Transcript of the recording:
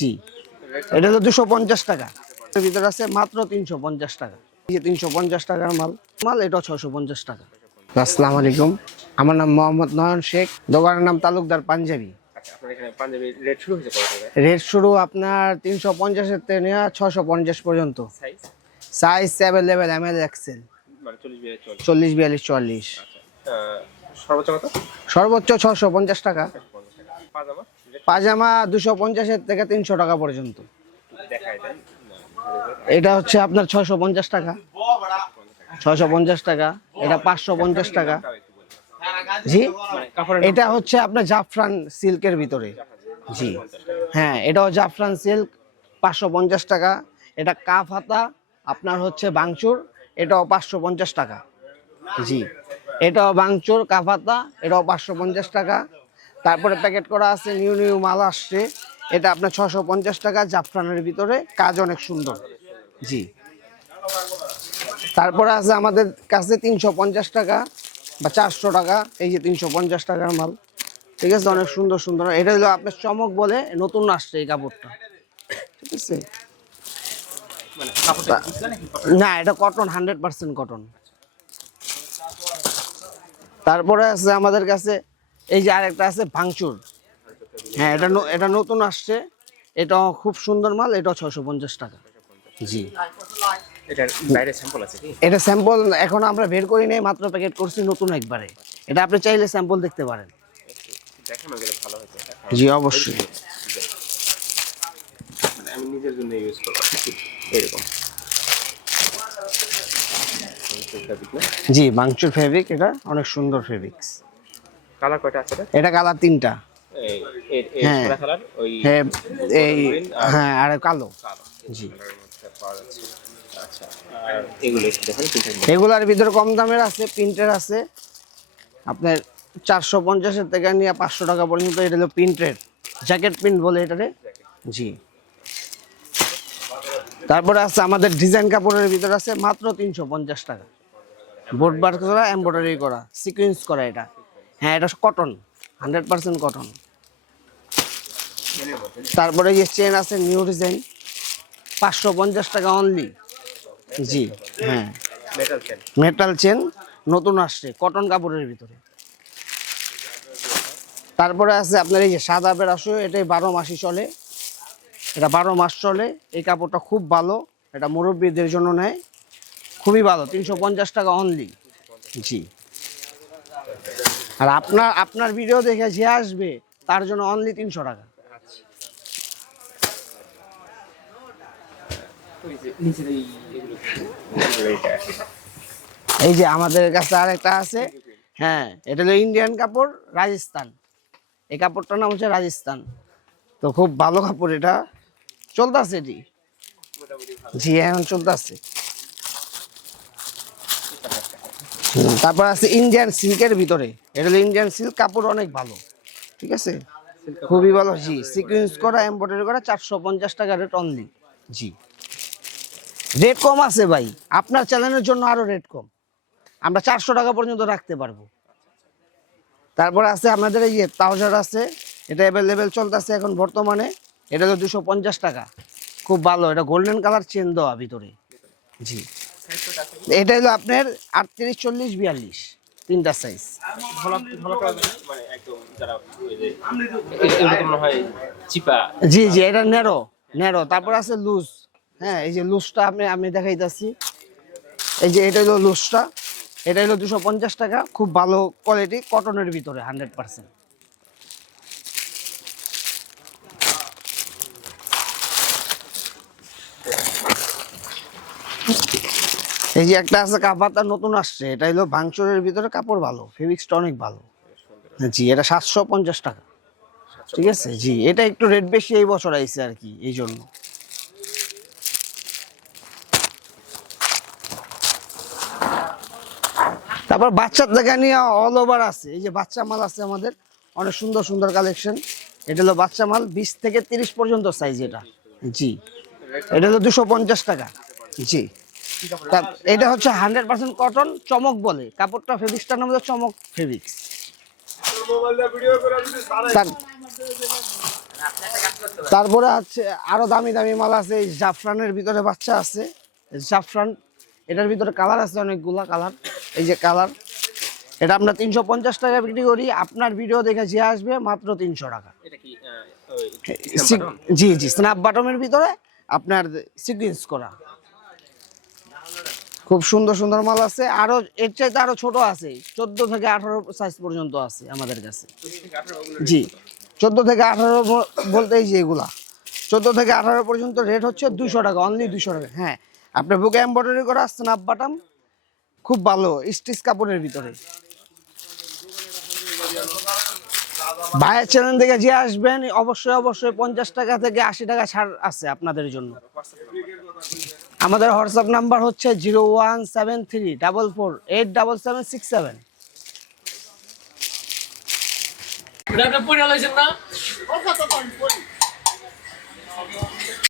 জি, এটা হলো 250 টাকা। এর ভিতরে আছে মাত্র 350 টাকা। এই যে 350 টাকার মাল এটা 650 টাকা। আসসালামু আলাইকুম, আমার নাম মোহাম্মদ নয়ন শেখ, দোকানের নাম তালুকদার পাঞ্জাবি। আচ্ছা, আপনার এখানে পাঞ্জাবি রেট শুরু হয়েছে কত থেকে? রেট শুরু আপনার 350 এর থেকে নিয়ে 650 পর্যন্ত। Size size available, M L XL, মানে 40 42 40 42 40। আচ্ছা, সর্বোচ্চ কত? সর্বোচ্চ 650 টাকা। 50 টাকা। পাজামা রেট পাজামা 250 এর থেকে 300 টাকা পর্যন্ত। দেখায় দেন না, এটা হচ্ছে আপনার 650 টাকা, 650 টাকা। এটা 550 টাকা। তাও একটু বলুন। জি, মানে কাপড়ের এটা হচ্ছে আপনার জাফরান সিল্কের ভিতরে। জি, হ্যাঁ, এটাও জাফরান সিল্ক, 550 টাকা। এটা কাফ হাতা আপনার হচ্ছে বাংচুর, এটাও 550 টাকা। জি, এটাও বাংচুর কাফ হাতা, এটাও 550 টাকা। তারপরে প্যাকেট করা আছে, নিউ নিউ মাল আসছে, এটা আপনার 650 টাকা, জাফরানের ভিতরে, কাজ অনেক সুন্দর। জি, তারপরে আছে আমাদের কাছে 350 টাকা বা 400 টাকা। এই যে 350 টাকার মাল, ঠিক আছে, অনেক সুন্দর সুন্দর। এটা হলো আপনার চমক বলে, নতুন আসছে এই কাপড়টা, ঠিক আছে। মানে কাপড়টা কি বুঝলেন নাকি? না, এটা কটন, 100% কটন। তারপরে আছে আমাদের কাছে এই যে আরেকটা আছে ভাঙচুর। হ্যাঁ, এটা নতুন আসছে, এটাও খুব সুন্দর মাল, এটাও 650 টাকা। জি, এটার বাইরে স্যাম্পল আছে কি? এটা স্যাম্পল এখন আমরা বের করি নাই, মাত্র প্যাকেট করছি নতুন একবারে। এটা আপনি চাইলে স্যাম্পল দেখতে পারেন। একটু দেখানো গেলে ভালো হতো এটা। জি, অবশ্যই। মানে আমি নিজের জন্য ইউজ করব এরকম। জি, বাংচুর ফেব্রিক, এটা অনেক সুন্দর ফেব্রিক্স। কালার কয়টা আছে এটা? এটা কালার 3টা। এই এই হ্যাঁ। সাদা কালার, ওই হ্যাঁ, এই green আর হ্যাঁ, আর কালো। কালো। জি, কালারের মধ্যে পাওয়া যাচ্ছে। আচ্ছা, আর এগুলো একটু দেখেন প্রিন্টের। এগুলার ভিতরে কম দামের আছে, প্রিন্টের আছে আপনার 450 এর থেকে নিয়ে 500 টাকা পর্যন্ত। এটা হলো প্রিন্টের, জ্যাকেট প্রিন্ট বলে এটারে। জি, তারপরে আছে আমাদের ডিজাইন কাপড়ের ভিতরে আছে মাত্র 350 টাকা। বোর্ড বার করা, এমব্রয়ডারি করা, সিকোয়েন্স করা এটা। হ্যাঁ, এটা কটন, 100% কটন। তারপরে যে চেন আছে নিউ ডিজাইন, 550 টাকা অনলি। জি, হ্যাঁ, মেটাল চেন। মেটাল চেন, নতুন আসছে, কটন কাপড়ের ভিতরে। তারপরে আছে আপনার এই যে সাদা বেরাসো, এটাই 12 মাসই চলে, এটা 12 মাস চলে। এই কাপড়টা খুব ভালো, এটা মুরব্বীদের জন্য নেয়, খুবই ভালো, 350 টাকা অনলি। জি, আর আপনার ভিডিও দেখে যে আসবে তার জন্য অনলি 300 টাকা। ওই যে নিচের এগুলো এইটা এই যে আমাদের কাছে আরেকটা আছে, হ্যাঁ, এটা হলো ইন্ডিয়ান কাপড়, রাজস্থান। এই কাপড়টার নাম হচ্ছে রাজস্থান। তো খুব ভালো কাপড়, এটা চলতেছে এটি। মোটামুটি ভালো। জি, এখন চলতেছে। তারপর আছে ইন্ডিয়ান সিল্কের ভিতরে, এটা হলো ইন্ডিয়ান সিল্ক, কাপড় অনেক ভালো, ঠিক আছে, খুবই ভালো। জি, সিকোয়েন্স করা, এমব্রয়ডারি করা, 450 টাকা রেট অনলি। জি, রেট কম আছে ভাই, আপনার চ্যানেলের জন্য আরো রেট কম, আমরা 400 টাকা পর্যন্ত রাখতে পারবো। তারপর আছে আমাদের এই যে ট্রাউজার আছে, এটা অ্যাভেলেবেল চলতেছে এখন বর্তমানে। এটা হলো 250 টাকা, খুব ভালো, এটা গোল্ডেন কালার চেন দেওয়া ভিতরে। জি, এটা হলো আপনার 38 40 42 তিনটা সাইজ। ভালো ভালো করা যায় না? মানে একদম যারা ওই যে এরকম মনে হয় চিপা। জি জি, এটা নেরো নেরো। তারপর আছে লুজ, হ্যাঁ, এই যে লুজটা আমি দেখাইতেছি। এই যে এটা হলো লুজটা, এটা হলো 250 টাকা, খুব ভালো কোয়ালিটি, কটনের ভিতরে 100%। এই যে একটা আছে কাপাতা, নতুন আসছে, এটা হলো ভাঙচুরের ভিতরে, কাপড় ভালো, ফেব্রিক্সটা অনেক ভালো। জি, এটা 750 টাকা, ঠিক আছে। জি, এটা একটু রেট বেশি এই বছর আইছে আর কি, এই জন্য। তারপর বাচ্চার থেকে নিয়ে অল ওভার আছে, এই যে বাচ্চা মাল আছে আমাদের, অনেক সুন্দর সুন্দর কালেকশন। এটা হলো বাচ্চা মাল, 20 থেকে 30 পর্যন্ত সাইজ এটা। জি, এটা হলো 250 টাকা। জি, এটা হচ্ছে 100% কটন, চমক বলে কাপড়টা, ফেব্রিক্সটার নাম হলো চমক ফেব্রিক্স। তারপরে আছে আরো দামি দামি মাল আছে, এই জাফরানের ভিতরে বাচ্চা আছে, জাফরান এটার ভিতরে কালার আছে অনেকগুলা কালার, এই যে কালার, এটা আমরা 350 টাকা বিক্রি করি, আপনার ভিডিও দেখে যে আসবে মাত্র 300 টাকা। এটা কি ওই জি জি, স্ন্যাপ বাটমের ভিতরে আপনার সিকোয়েন্স করা, খুব সুন্দর সুন্দর মাল আছে। আরো এর চাইতে আরো ছোট আছে, 14 থেকে 18 সাইজ পর্যন্ত আছে আমাদের কাছে। জি, 14 থেকে 18 বলতে এই যে এগুলা 14 থেকে 18 পর্যন্ত রেট হচ্ছে 200 টাকা, অনলি 200 টাকা। হ্যাঁ, আপনার বুকে এমব্রয়ডারি করা স্ন্যাপ বাটম, খুব ভালো স্টিচ কাপড়ের ভিতরে। ভাইয়ের চ্যানেল থেকে যে আসবেন অবশ্যই অবশ্যই 50 টাকা থেকে 80 টাকা ছাড় আছে আপনাদের জন্য। আমাদের হোয়াটসঅ্যাপ নাম্বার হচ্ছে 01734487767। এটা পড়ে লাইছেন না?